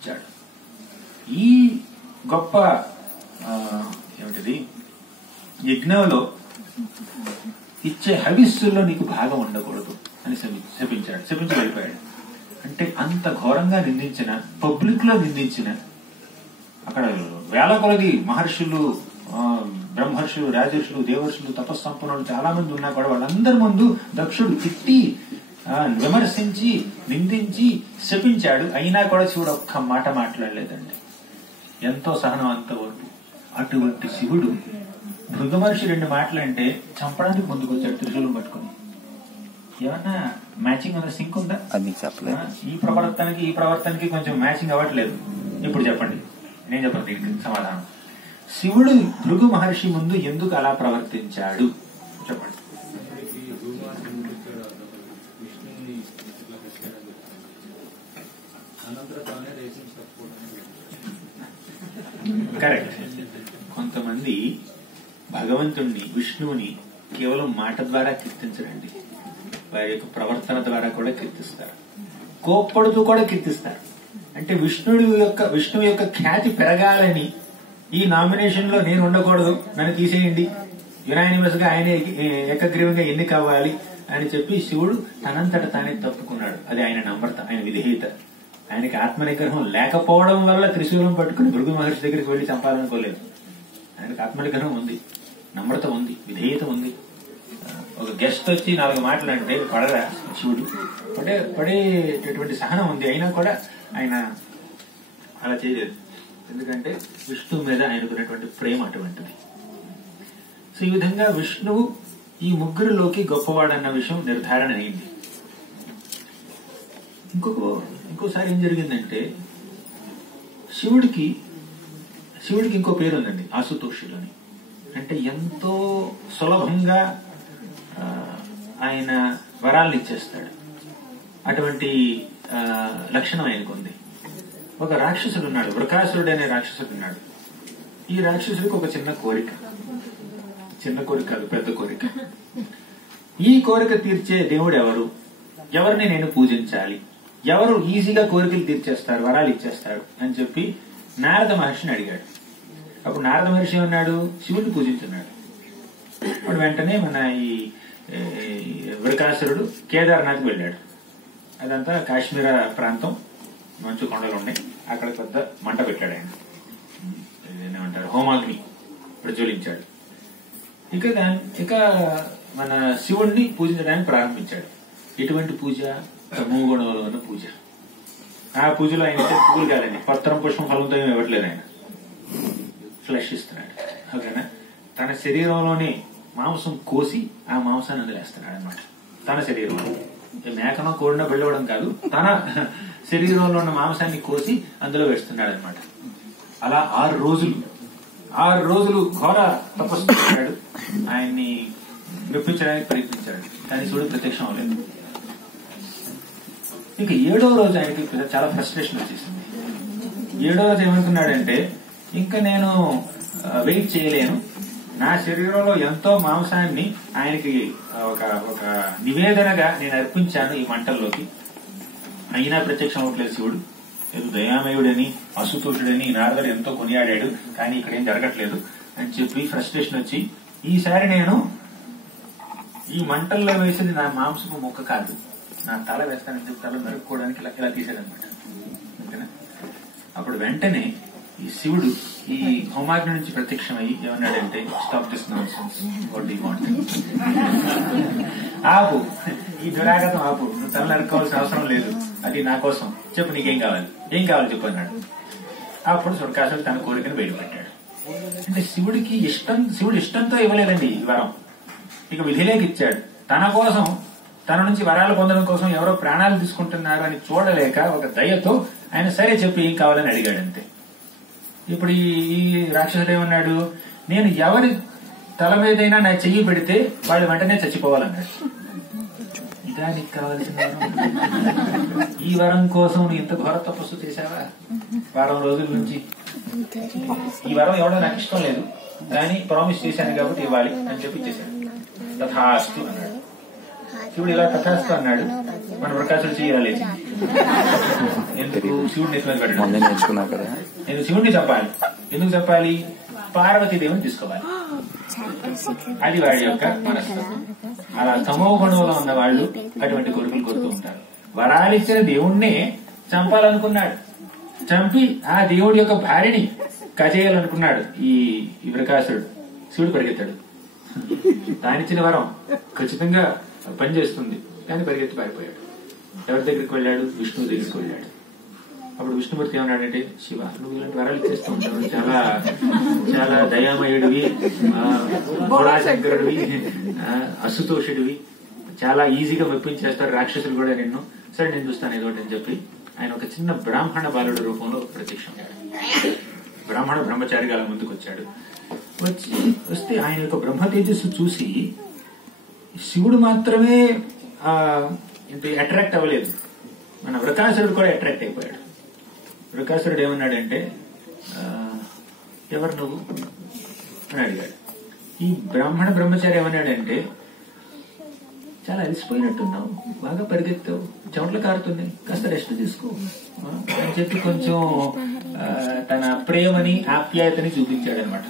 ఇచ్చాడు. ఈ గొప్ప ఏమిటిది యజ్ఞంలో ఇచ్చే హవిస్సుల్లో నీకు భాగం ఉండకూడదు అని శపించాడు. శపించి వెళ్ళిపోయాడు. అంటే అంత ఘోరంగా నిందించిన, పబ్లిక్ లో నిందించిన, అక్కడ వేల కొలది మహర్షులు, బ్రహ్మర్షులు, రాజర్షులు, దేవర్షులు, తపస్సంపన్నులు చాలా మంది ఉన్నా కూడా వాళ్ళందరి ముందు దక్షుడు తిట్టి, విమర్శించి, నిందించి, శపించాడు. అయినా కూడా శివుడు ఒక్క మాట మాట్లాడలేదండి. ఎంతో సహనం, అంత ఓర్పు. అటువంటి శివుడు భృగు మహర్షి 2 మాటలంటే చంపడానికి ముందుకొచ్చాడు త్రిశూలం పట్టుకుని. ఏమన్నా మ్యాచింగ్ ఉందా? సింక్ ఉందా? ఈ ప్రవర్తనకి ఈ ప్రవర్తనకి కొంచెం మ్యాచింగ్ అవ్వట్లేదు. ఇప్పుడు చెప్పండి, నేను చెప్పను దీనికి సమాధానం. శివుడు భృగు మహర్షి ముందు ఎందుకు అలా ప్రవర్తించాడు చెప్పండి. కరెక్ట్. కొంతమంది భగవంతుణ్ణి, విష్ణువుని కేవలం మాట ద్వారా కీర్తించరండి, వారి యొక్క ప్రవర్తన ద్వారా కూడా కీర్తిస్తారు, కోప్పడుతూ కూడా కీర్తిస్తారు. అంటే విష్ణువు యొక్క ఖ్యాతి పెరగాలని, ఈ నామినేషన్ లో నేను ఉండకూడదు, నన్ను తీసేయండి, యునానిమస్ గా ఆయన ఏకగ్రీవంగా ఎన్నిక అవ్వాలి అని చెప్పి శివుడు తనంతట తానే తప్పుకున్నాడు. అది ఆయన నమ్రత, ఆయన విధేయత. ఆయనకి ఆత్మనిగ్రహం లేకపోవడం వల్ల త్రిశూలం పట్టుకుని భృగు మహర్షి దగ్గరికి వెళ్లి చంపాలనుకోలేదు. ఆయనకు ఆత్మనిగ్రహం ఉంది, నమ్రత ఉంది, విధేయత ఉంది. ఒక గెస్ట్ వచ్చి 4 మాటలు అంటే పడరా శివుడు, పడేటటువంటి సహనం ఉంది. అయినా కూడా ఆయన అలా చేయలేదు. ఎందుకంటే విష్ణువు మీద ఆయనకున్నటువంటి ప్రేమ అటువంటిది. సో ఈ విధంగా విష్ణువు ఈ ముగ్గురులోకి గొప్పవాడన్న విషయం నిర్ధారణ అయింది. ఇంకోసారి ఏం జరిగిందంటే, శివుడికి ఇంకో పేరు ఉందండి, ఆశుతోషుడు అని. అంటే ఎంతో సులభంగా ఆయన వరాలను ఇచ్చేస్తాడు. అటువంటి లక్షణం ఆయనకు ఉంది. ఒక రాక్షసుడు ఉన్నాడు, వృకాసురుడు అనే రాక్షసుడు ఉన్నాడు. ఈ రాక్షసుడికి ఒక చిన్న కోరిక కాదు, పెద్ద కోరిక. ఈ కోరిక తీర్చే దేవుడు ఎవరిని నేను పూజించాలి, ఎవరు ఈజీగా కోరికలు తీర్చేస్తారు, వరాలు ఇచ్చేస్తారు అని చెప్పి నారద మహర్షిని అడిగాడు. అప్పుడు నారద మహర్షి ఏమన్నాడు, శివుడిని పూజించున్నాడు. అప్పుడు వెంటనే మన ఈ వృకాసురుడు కేదార్నాథ్కి వెళ్ళాడు. అదంతా కాశ్మీర ప్రాంతం, మంచు కొండలు ఉన్నాయి. అక్కడ పెద్ద మంట పెట్టాడు ఆయన, ఏమంటారు, హోమాగ్ని ప్రజ్వలించాడు. ఇక మన శివుణ్ణి పూజించడానికి ప్రారంభించాడు. ఎటువంటి పూజ? మూగుణంలో ఉన్న పూజ. ఆ పూజలో ఆయన పువ్వులు కాదండి, పత్రం పుష్పం ఫలంతో ఏమి ఇవ్వట్లేదు. ఆయన ఫ్లెష్ ఇస్తున్నాడు. ఓకేనా? తన శరీరంలోనే మాంసం కోసి ఆ మాంసాన్ని వదిలేస్తున్నాడు అనమాట. తన శరీరంలో మేకనో కోడినో వెళ్ళవడం కాదు, తన శరీరంలో ఉన్న మాంసాన్ని కోసి అందులో వేస్తున్నాడు అనమాట. అలా 6 రోజులు ఘోర తపస్సు చేశాడు. ఆయన్ని మెప్పించడానికి ప్రయత్నించాడు, కానీ శివుడు ప్రత్యక్షం అవ్వలేదు. ఇక 7వ రోజు ఆయనకి చాలా ఫ్రస్ట్రేషన్ వచ్చేసింది. 7వ రోజు ఏమనుకున్నాడంటే, ఇంకా నేను వెయిట్ చేయలేను, నా శరీరంలో ఎంతో మాంసాన్ని ఆయనకి ఒక నివేదనగా నేను అర్పించాను ఈ మంటల్లోకి, అయినా ప్రత్యక్షం అవ్వట్లేదు శివుడు. ఏదో దయామయుడని, అసుతోషుడని నారదుడు ఎంతో కొనియాడాడు, కానీ ఇక్కడ ఏం జరగట్లేదు అని చెప్పి ఫ్రస్ట్రేషన్ వచ్చి, ఈసారి నేను ఈ మంటల్లో వేసేది నా మాంసపు ముక్క కాదు, నా తల వేస్తానని చెప్పి తల నరుక్కోవడానికి ఇలా తీసాడనమాట. ఓకేనా? అప్పుడు వెంటనే ఈ శివుడు ఈ హోమాగ్ని నుంచి ప్రత్యక్షమయ్యి ఏమన్నాడంటే, stop this nonsense, what do you want? ఆపు, ఈ దురాగతం ఆపు, నువ్వు తల నరుక్కోవాల్సిన అవసరం లేదు, అది నా కోసం, చెప్పు నీకేం కావాలి, ఏం కావాలి చెప్పు అన్నాడు. అప్పుడు సురకాసుడు తన కోరికను బయటపెట్టాడు. అంటే శివుడు ఇష్టంతో ఇవ్వలేదండి ఈ వరం, ఇక విధిలేకి ఇచ్చాడు. తన కోసం, తన నుంచి వరాలు పొందడం కోసం ఎవరో ప్రాణాలు తీసుకుంటున్నారు అని చూడలేక ఒక దయతో ఆయన సరే చెప్పి ఏం కావాలని అడిగాడు అంతే. ఇప్పుడు ఈ రాక్షసుడు ఏమన్నాడు, నేను ఎవరి తల మీదైనా నా చెయ్యి పెడితే వాళ్ళు వెంటనే చచ్చిపోవాలన్నాడు. ఇదా నీకు కావాల్సిన ఈ వరం కోసం నువ్వు ఇంత ఘోర తపస్సు చేశావా 10 రోజుల నుంచి? ఈ వరం ఎవడో నాకు ఇష్టం లేదు, కానీ ప్రామిస్ చేశాను కాబట్టి ఇవ్వాలి అని చెప్పి ఇచ్చేశాడు. తథాస్తు అన్నాడు. శివుడు ఇలా తథాస్తు అన్నాడు. మన ప్రకాశుడు చేయాలి. ఎందుకు శివుడిని ఎత్తుమని పెట్టడం? నేను శివుడిని చెప్పాలి. ఎందుకు చెప్పాలి? పార్వతీదేవిని తీసుకోవాలి. అది వాడి యొక్క మనస్సు. అలా తమో గుణంలో ఉన్న వాళ్ళు అటువంటి కోరికలు కోరుతూ ఉంటారు. వరాలిచ్చిన దేవుణ్ణే చంపాలనుకున్నాడు. చంపి ఆ దేవుడి యొక్క భార్యని కచేయాలనుకున్నాడు ఈ ప్రకాశుడు. శివుడు పరిగెత్తాడు. దానిచ్చిన వరం ఖచ్చితంగా పనిచేస్తుంది కానీ పరిగెత్తి పారిపోయాడు. ఎవరి దగ్గరికి వెళ్ళాడు? విష్ణువు దగ్గరికి వెళ్ళాడు. అప్పుడు విష్ణుమూర్తి ఏమన్నాడంటే, శివ నువ్వు ఇలాంటి వరాలు ఇచ్చేస్తూ ఉంటావు, చాలా చాలా దయామయుడివి, గుణాశంకరుడివి, అసుతోషుడివి, చాలా ఈజీగా మెప్పించేస్తారు రాక్షసులు కూడా నిన్ను. సరే నేను చూస్తాను ఏదో అని చెప్పి ఆయన ఒక చిన్న బ్రాహ్మణ బాలుడు రూపంలో ప్రత్యక్షమయ్యాడు. బ్రాహ్మణ బ్రహ్మచారిగా ముందుకు వచ్చాడు. వస్తే ఆయన యొక్క బ్రహ్మ తేజస్సు చూసి శివుడు మాత్రమే అట్రాక్ట్ అవ్వలేదు, మన వృకాసురుడు కూడా అట్రాక్ట్ అయిపోయాడు. వృకాసురుడు ఏమన్నాడంటే, ఎవరు నువ్వు అని అడిగాడు. ఈ బ్రాహ్మణ బ్రహ్మచారి ఏమన్నాడంటే, చాలా అలసిపోయినట్టున్నావు, బాగా పరిగెత్తావు, చెమటలు కారుతున్నాయి, కాస్త రెస్ట్ తీసుకో అని చెప్పి కొంచెం తన ప్రేమని ఆప్యాయతని చూపించాడు అనమాట.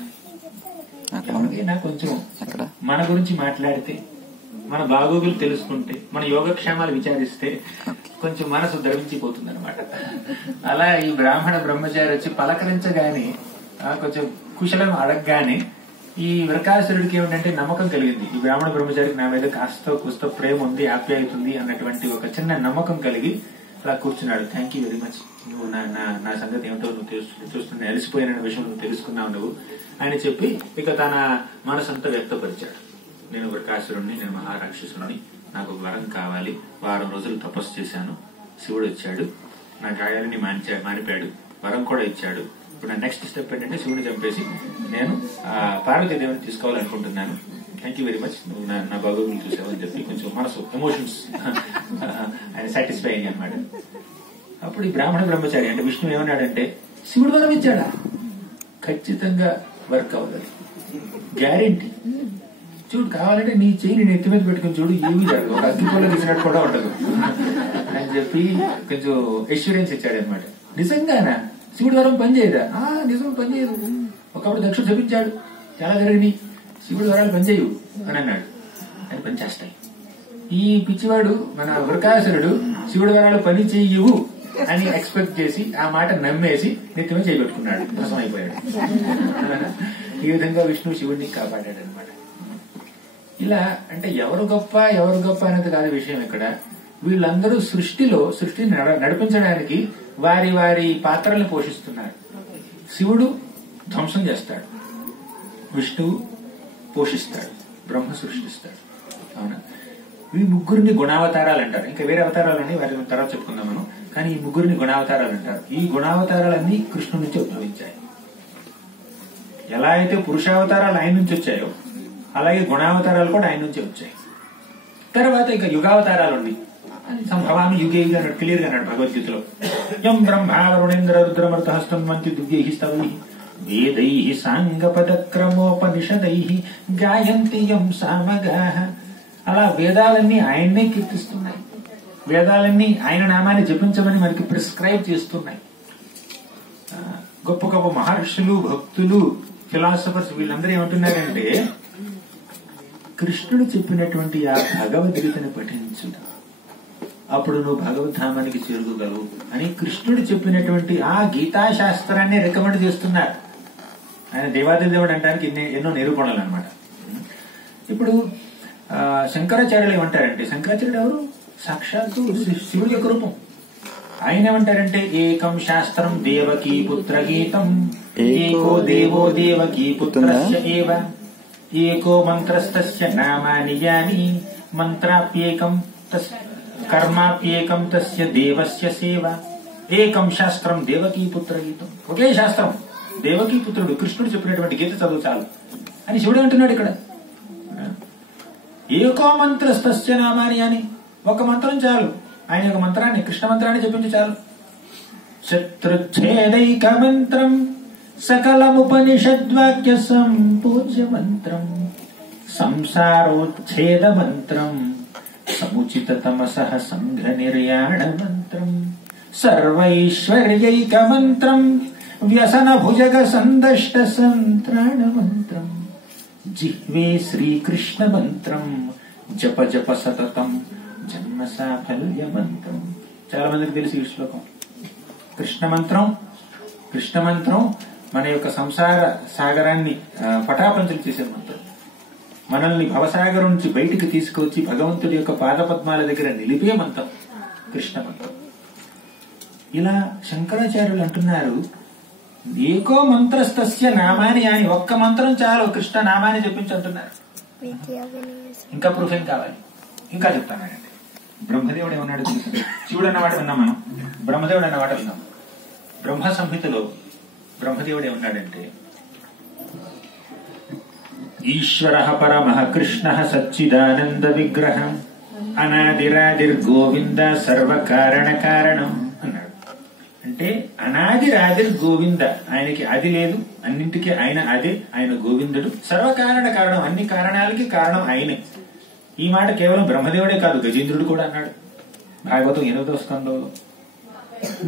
నాకు కొంచెం మన గురించి మాట్లాడితే, మన బాగోగులు తెలుసుకుంటే, మన యోగక్షేమాలు విచారిస్తే కొంచెం మనసు ద్రవించిపోతుంది అనమాట. అలా ఈ బ్రాహ్మణ బ్రహ్మచారి వచ్చి పలకరించగానే, కొంచెం కుశలం అడగగానే ఈ వృకాసురుడికి ఏమిటంటే నమ్మకం కలిగింది. ఈ బ్రాహ్మణ బ్రహ్మచారికి నా మీద కాస్త కుస్త ప్రేమ ఉంది, ఆప్యాయతుంది అన్నటువంటి ఒక చిన్న నమ్మకం కలిగి అలా కూర్చున్నాడు. థ్యాంక్ యూ వెరీ మచ్, నువ్వు నా సంగతి ఏమిటో నువ్వు చూస్తున్నా, అలసిపోయిన విషయం నువ్వు తెలుసుకున్నావు నువ్వు అని చెప్పి ఇక తన మనసంతా వ్యక్తపరిచాడు. నేను వృకాసురుణ్ణి, నేను మహారాక్షసుని, నాకు ఒక వరం కావాలి, వారం రోజులు తపస్సు చేశాను, శివుడు వచ్చాడు, నా గాయాలని మానిపాడు, వరం కూడా ఇచ్చాడు. ఇప్పుడు నా నెక్స్ట్ స్టెప్ ఏంటంటే శివుడిని చంపేసి నేను పార్వతీదేవిని తీసుకోవాలనుకుంటున్నాను. థ్యాంక్ యూ వెరీ మచ్, నువ్వు నా బాగోగులు చూసావు అని చెప్పి కొంచెం మనసు ఎమోషన్స్ ఆయన సాటిస్ఫై అయ్యి అనమాట. అప్పుడు ఈ బ్రాహ్మణ బ్రహ్మచారి అంటే విష్ణు ఏమన్నాడంటే, శివుడు వరం ఇచ్చాడా? ఖచ్చితంగా వర్క్ అవ్వదు, గ్యారెంటీ. చూడు, కావాలంటే నీ చెయ్యి నేను ఎత్తి మీద పెట్టుకుని చూడు, ఏమీ జరగదు, ఒక అగ్గిపోలో తీసినట్టు కూడా ఉండదు అని చెప్పి కొంచెం ఎష్యూరెన్స్ ఇచ్చాడు అనమాట. నిజంగానా? శివుడు వరం పనిచేయదా? నిజం పనిచేయదు. ఒకప్పుడు దక్షుడు చెప్పించాడు, చాలా జరిగినాయి, శివుడు వరాలు పనిచేయవు అని అన్నాడు. అని పనిచేస్తాయి. ఈ పిచ్చివాడు మన వృకాసురుడు శివుడు వరాలు పని చెయ్యవు అని ఎక్స్పెక్ట్ చేసి ఆ మాట నమ్మేసి నెత్తిమే చేయబెట్టుకున్నాడు, మోసం అయిపోయాడు. ఈ విధంగా విష్ణువు శివుడిని కాపాడాడు అనమాట. ఇలా అంటే ఎవరు గొప్ప అనేది కాదు విషయం. ఇక్కడ వీళ్ళందరూ సృష్టిని నడిపించడానికి వారి వారి పాత్రలను పోషిస్తున్నారు. శివుడు ధ్వంసం చేస్తాడు, విష్ణువు పోషిస్తాడు, బ్రహ్మ సృష్టిస్తాడు. అవునా? ఈ ముగ్గురిని గుణావతారాలు అంటారు. ఇంకా వేరే అవతారాలన్నీ వారి తర్వాత చెప్పుకుందాం మనం. కానీ ఈ ముగ్గురిని గుణావతారాలు అంటారు. ఈ గుణావతారాలన్నీ కృష్ణుడి నుంచి ఉద్భవించాయి. ఎలా అయితే పురుషావతారాలు ఆయన నుంచి వచ్చాయో అలాగే గుణావతారాలు కూడా ఆయన నుంచే వచ్చాయి. తర్వాత ఇక యుగావతారాలు ఉన్నాయి. సంభవామి యుగే యుగ అన్నాడు, క్లియర్ గా అన్నాడు భగవద్గీతలో. యం బ్రహ్మ వరుణేంద్ర రుద్రమృత హస్తం మంచి దుర్గై స్తవై వేదై సాంగపదక్రమోపనిషదై గాయంతి యం సామగాః. అలా వేదాలన్నీ ఆయన్నే కీర్తిస్తున్నాయి. వేదాలన్నీ ఆయన నామాన్ని జపించమని మనకి ప్రిస్క్రైబ్ చేస్తున్నాయి. గొప్ప గొప్ప మహర్షులు, భక్తులు, ఫిలాసఫర్స్ వీళ్ళందరూ ఏమంటున్నారంటే, కృష్ణుడు చెప్పినటువంటి ఆ భగవద్గీతను పఠించు, అప్పుడు నువ్వు భగవద్ధామానికి చేరుకోగలవు అని కృష్ణుడు చెప్పినటువంటి ఆ గీతాశాస్త్రాన్ని రికమెండ్ చేస్తున్నారు. ఆయన దేవాదిదేవుడు అంటానికి ఎన్నో నిరూపణలు అనమాట. ఇప్పుడు శంకరాచార్యులు ఏమంటారంటే, శంకరాచార్యుడు ఎవరు? సాక్షాత్తు శివుడి యొక్క రూపం. ఆయన ఏమంటారంటే, ఏకం శాస్త్రం దేవకీ పుత్ర గీతం, ఏకో దేవో దేవకీ పుత్రస్య ఏవ, ఏకో మంత్రస్తస్య నామాని యాని, మంత్రాప్యేకం కర్మాప్యేకం తస్య దేవస్య సేవ, ఏకం శాస్త్రం దేవకీ పుత్ర గీతం. ఒకే శాస్త్రం, దేవకీ పుత్రుడు కృష్ణుడు చెప్పినటువంటి గీత చదువు చాలు అని శివుడు అంటున్నాడు ఇక్కడ. ఏకో మంత్రస్తస్య నామాని అని, ఒక మంత్రం చాలు, ఆయన యొక్క మంత్రాన్ని, కృష్ణ మంత్రాన్ని చెప్పించి చాలు. శత్రుచ్ఛేదైక మంత్రం సకలముపనిషద్వాక్య సంపూజ్య మంత్రం, సంసారోచ్ఛేద మంత్రం సముచిత తమసః సంఘ నిర్యాణ మంత్రం సర్వైశ్వర్యైక మంత్రం వ్యసన భుజగ సందష్ట సంత్రాణ మంత్రం జిహ్వే శ్రీకృష్ణ మంత్రం జప జప సతతం జన్మ సాఫల్య మంత్రం. చాలా మందికి తెలిసి ఈ శ్లోకం. కృష్ణ మంత్రం మన యొక్క సంసార సాగరాన్ని పటాపంచలు చేసే మంత్రం. మనల్ని భవసాగరం నుంచి బయటికి తీసుకొచ్చి భగవంతుడి యొక్క పాదపద్మాల దగ్గర నిలిపే మంత్రం కృష్ణ మంత్రం. ఇలా శంకరాచార్యులు అంటున్నారు, ఏకో మంత్రస్తస్య నామాని అని, ఒక్క మంత్రం చాలు కృష్ణ నామాన్ని చెప్పించి అంటున్నారు. ఇంకా ప్రూఫ్ ఏం కావాలి? ఇంకా చెప్తానండి. బ్రహ్మదేవుడు ఏమన్నాడు తెలుసు? శివుడు అన్నమాట విన్నాం మనం, బ్రహ్మదేవుడు అన్నమాట విన్నాం. బ్రహ్మ సంహితలో బ్రహ్మదేవుడు ఏమన్నాడంటే, ఈశ్వరః పరమః కృష్ణః సచ్చిదానంద విగ్రహం అనాదిరాదిర్గోవింద సర్వకారణ కారణం అన్నాడు. అంటే అనాదిరాదిర్ గోవింద, ఆయనకి అది లేదు, అన్నింటికీ ఆయన అదే, ఆయన గోవిందుడు. సర్వకారణ కారణం, అన్ని కారణాలకి కారణం ఆయనే. ఈ మాట కేవలం బ్రహ్మదేవుడే కాదు, గజేంద్రుడు కూడా అన్నాడు భాగవతం 8వ స్కంధంలో.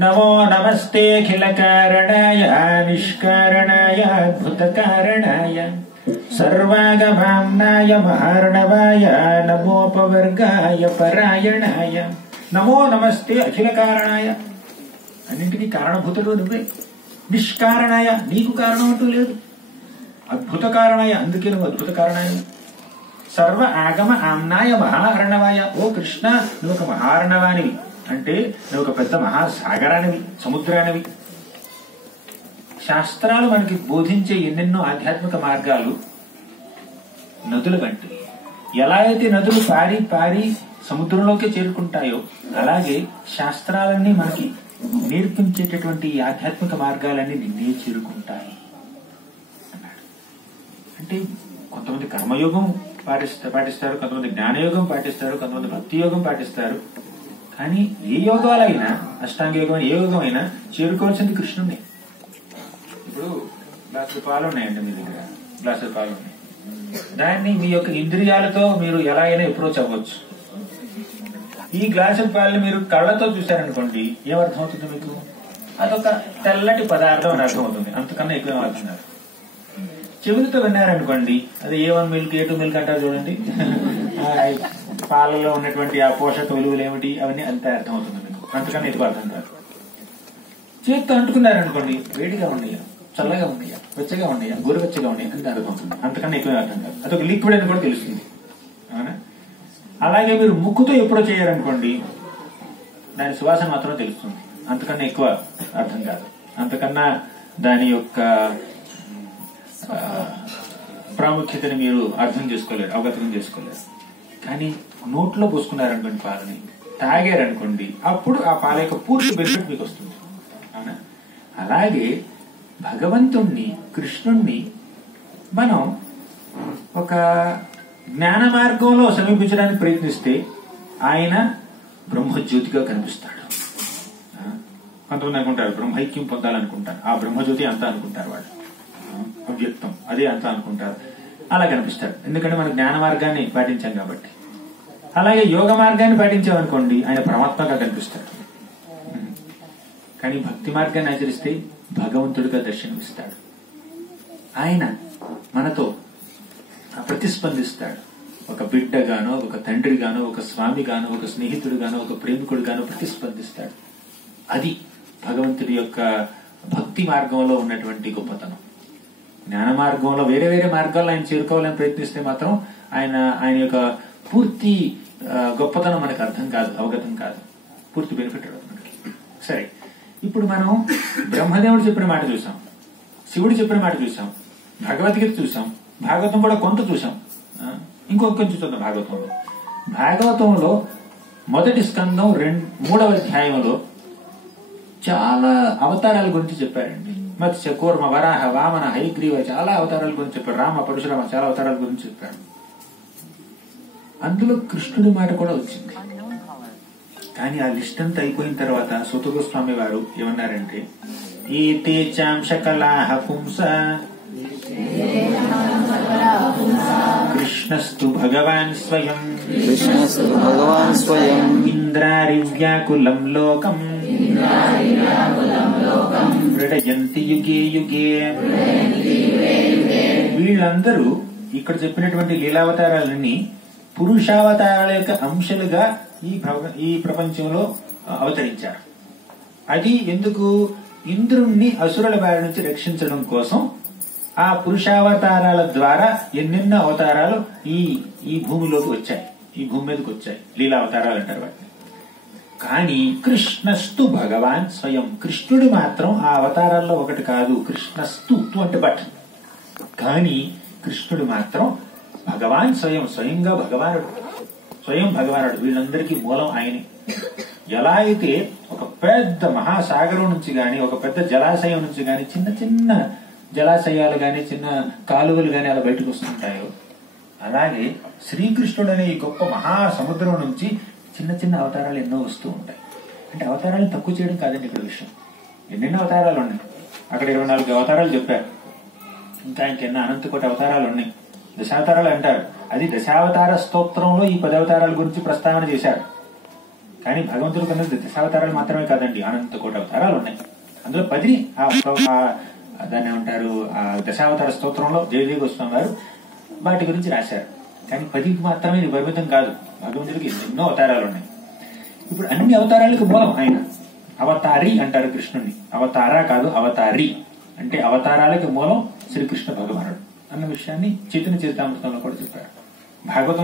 నమో నమస్తే అఖిల కారణాయ నిష్కారణాయ అద్భుత కారణాయ సర్వాగమాంనాయ మహార్ణవాయ నమోపవర్గాయ పరాయణాయ. నమో నమస్తే అఖిల కారణాయ, అన్నింటికీ కారణభూతుడు నువ్వే. నిష్కారణాయ, నీకు కారణం అంటూ లేదు. అద్భుత కారణాయ, అందుకే నువ్వు అద్భుత కారణాయ. సర్వ ఆగమ ఆమ్నాయ మహార్ణవాయ, ఓ కృష్ణ నువ్వు ఒక మహార్ణవానివి, అంటే నువ్వు ఒక పెద్ద మహాసాగరానివి, సముద్రానివి. శాస్త్రాలు మనకి బోధించే ఎన్నెన్నో ఆధ్యాత్మిక మార్గాలు నదుల వంటివి. ఎలా అయితే నదులు పారి పారి సముద్రంలోకి చేరుకుంటాయో, అలాగే శాస్త్రాలన్నీ మనకి నేర్పించేటటువంటి ఈ ఆధ్యాత్మిక మార్గాలన్నీ నిన్నే చేరుకుంటాయి అన్నాడు. అంటే కొంతమంది కర్మయోగం పాటిస్తారు, కొంతమంది జ్ఞానయోగం పాటిస్తారు, కొంతమంది భక్తి యోగం పాటిస్తారు. కానీ ఏ యోగాలైనా, అష్టాంగ యోగం, ఏ యోగం అయినా చేరుకోవాల్సింది కృష్ణుని. ఇప్పుడు గ్లాసులు పాలు ఉన్నాయండి మీ దగ్గర, గ్లాసులు పాలు ఉన్నాయి. దాన్ని మీ యొక్క ఇంద్రియాలతో మీరు ఎలా అయినా అప్రోచ్ అవ్వచ్చు. ఈ గ్లాసుల పాలని మీరు కళ్ళతో చూశారనుకోండి, ఏమర్థమవుతుంది మీకు? అదొక తెల్లటి పదార్థం అని అర్థమవుతుంది, అంతకన్నా ఎక్కువ అర్థం కాదు. చెవులతో విన్నారనుకోండి, అది A1 మిల్క్, A2 మిల్క్ అంటారు చూడండి, పాలలో ఉన్నటువంటి ఆ పోషక విలువలు ఏమిటి అవన్నీ అంతే అర్థమవుతుంది మీకు, అంతకన్నా ఎక్కువ అర్థం కాదు. చేతితో అంటుకున్నారనుకోండి, వేడిగా ఉన్నాయా, చల్లగా ఉన్నాయా, వెచ్చగా ఉన్నాయా, గోరువెచ్చగా ఉన్నాయా అంతే అర్థమవుతుంది, అంతకన్నా ఎక్కువ అర్థం కాదు. అదొక లిక్విడ్ అని కూడా తెలుస్తుంది. అవునా? అలాగే మీరు ముక్కుతో ఎప్పుడో చేయారనుకోండి, దాని సువాసన మాత్రం తెలుస్తుంది, అంతకన్నా ఎక్కువ అర్థం కాదు. అంతకన్నా దాని యొక్క ప్రాముఖ్యతని మీరు అర్థం చేసుకోలేరు, అవగతం చేసుకోలేరు. కానీ నోట్లో పోసుకున్నారనుకోండి, పాలని తాగారనుకోండి, అప్పుడు ఆ పాల యొక్క పూర్తి బెనిఫిట్ మీకు వస్తుంది. అవునా? అలాగే భగవంతుణ్ణి, కృష్ణుణ్ణి మనం ఒక జ్ఞాన మార్గంలో సమీపించడానికి ప్రయత్నిస్తే ఆయన బ్రహ్మజ్యోతిగా కనిపిస్తాడు. కొంతమంది అనుకుంటారు బ్రహ్మైక్యం పొందాలనుకుంటారు, ఆ బ్రహ్మజ్యోతి అంతా అనుకుంటారు, వాళ్ళు అవ్యక్తం అదే అంతా అనుకుంటారు. అలా కనిపిస్తాడు, ఎందుకంటే మనం జ్ఞాన మార్గాన్ని పాటించాం కాబట్టి. అలాగే యోగ మార్గాన్ని పాటించామనుకోండి, ఆయన పరమాత్మగా కనిపిస్తాడు. కానీ భక్తి మార్గాన్ని ఆచరిస్తే భగవంతుడిగా దర్శనమిస్తాడు. ఆయన మనతో ప్రతిస్పందిస్తాడు. ఒక బిడ్డగానో, ఒక తండ్రిగానో, ఒక స్వామిగానో, ఒక స్నేహితుడిగానో, ఒక ప్రేమికుడిగానో ప్రతిస్పందిస్తాడు. అది భగవంతుడి యొక్క భక్తి మార్గంలో ఉన్నటువంటి గొప్పతనం. జ్ఞాన మార్గంలో వేరే వేరే మార్గాల్లో ఆయన చేరుకోవాలని ప్రయత్నిస్తే మాత్రం ఆయన యొక్క పూర్తి గొప్పతనం మనకు అర్థం కాదు, అవగతం కాదు, పూర్తి బెనిఫిట్ రాదు మనకి. సరే, ఇప్పుడు మనం బ్రహ్మదేవుడు చెప్పిన మాట చూసాం, శివుడు చెప్పిన మాట చూసాం, భగవద్గీత చూసాం, భాగవతం కూడా కొంత చూసాం, ఇంకొక కొంచెం చూద్దాం. భాగవతంలో మొదటి స్కందం 3వ అధ్యాయంలో చాలా అవతారాల గురించి చెప్పారండి. మత్స్య, కూర్మ, వరాహ, వామన, హయగ్రీవ చాలా అవతారాల గురించి చెప్పారు. రామ, పరశురామ చాలా అవతారాల గురించి చెప్పారు. అందులో కృష్ణుడి మాట కూడా వచ్చింది. కానీ ఆ లిస్ట్ అంతా అయిపోయిన తర్వాత సూత గోస్వామి వారు ఏమన్నారంటే, ఏతే చాంశకలాహ పుంస కృష్ణస్తు భగవాన్ స్వయం కృష్ణస్తు భగవాన్ స్వయం ఇంద్రారివ్యాకులం లోకం మృడయంతి యుగే యుగే. వీళ్ళందరూ ఇక్కడ చెప్పినటువంటి లీలావతారాలన్నీ పురుషావతారాల యొక్క అంశాలుగా ఈ ప్రపంచంలో అవతరించారు. అది ఎందుకు? ఇంద్రుణ్ణి అసురుల బారి నుంచి రక్షించడం కోసం ఆ పురుషావతారాల ద్వారా ఎన్నెన్నో అవతారాలు ఈ భూమిలోకి వచ్చాయి, ఈ భూమి మీదకి వచ్చాయి. లీలావతారాలు అంటారు వాటిని. కానీ కృష్ణస్తు భగవాన్ స్వయం, కృష్ణుడు మాత్రం ఆ అవతారాల్లో ఒకటి కాదు. కృష్ణస్తు అంటే బట్, కానీ కృష్ణుడు మాత్రం భగవాన్ స్వయం, స్వయంగా భగవానుడు, స్వయం భగవానుడు. వీళ్ళందరికీ మూలం ఆయనే. ఎలా అయితే ఒక పెద్ద మహాసాగరం నుంచి గాని, ఒక పెద్ద జలాశయం నుంచి గాని, చిన్న చిన్న జలాశయాలు గాని, చిన్న కాలువలు గాని అలా బయటకు వస్తుంటాయో, అలాగే శ్రీకృష్ణుడు అనే ఈ గొప్ప మహాసముద్రం నుంచి చిన్న చిన్న అవతారాలు ఎన్నో వస్తూ ఉంటాయి. అంటే అవతారాలను తక్కువ చేయడం కాదండి ఇక్కడ విషయం. ఎన్నెన్నో అవతారాలు ఉన్నాయి. అక్కడ 24 అవతారాలు చెప్పారు. ఇంకా ఇంకెన్నో అనంతకోటి అవతారాలు ఉన్నాయి. దశావతారాలు అంటారు. అది దశావతార స్తోత్రంలో ఈ 10 అవతారాల గురించి ప్రస్తావన చేశారు. కానీ భగవంతుడు కన్నా దశావతారాలు మాత్రమే కాదండి, అనంతకోటి అవతారాలు ఉన్నాయి. అందులో 10 దాన్ని ఏమంటారు, ఆ దశావతార స్తోత్రంలో జయదేవి గోస్వామి గారు వాటి గురించి రాశారు. కానీ 10 మాత్రమే పరిమితం కాదు. భగవంతుడికి ఎన్నో అవతారాలు ఉన్నాయి. ఇప్పుడు అన్ని అవతారాలకు మూలం ఆయన. అవతారి అంటారు కృష్ణుడిని. అవతారా కాదు, అవతారి అంటే అవతారాలకి మూలం శ్రీకృష్ణ భగవానుడు అన్న విషయాన్ని చైతన్య చరితామృతంలో కూడా చెప్పారు. భాగవతం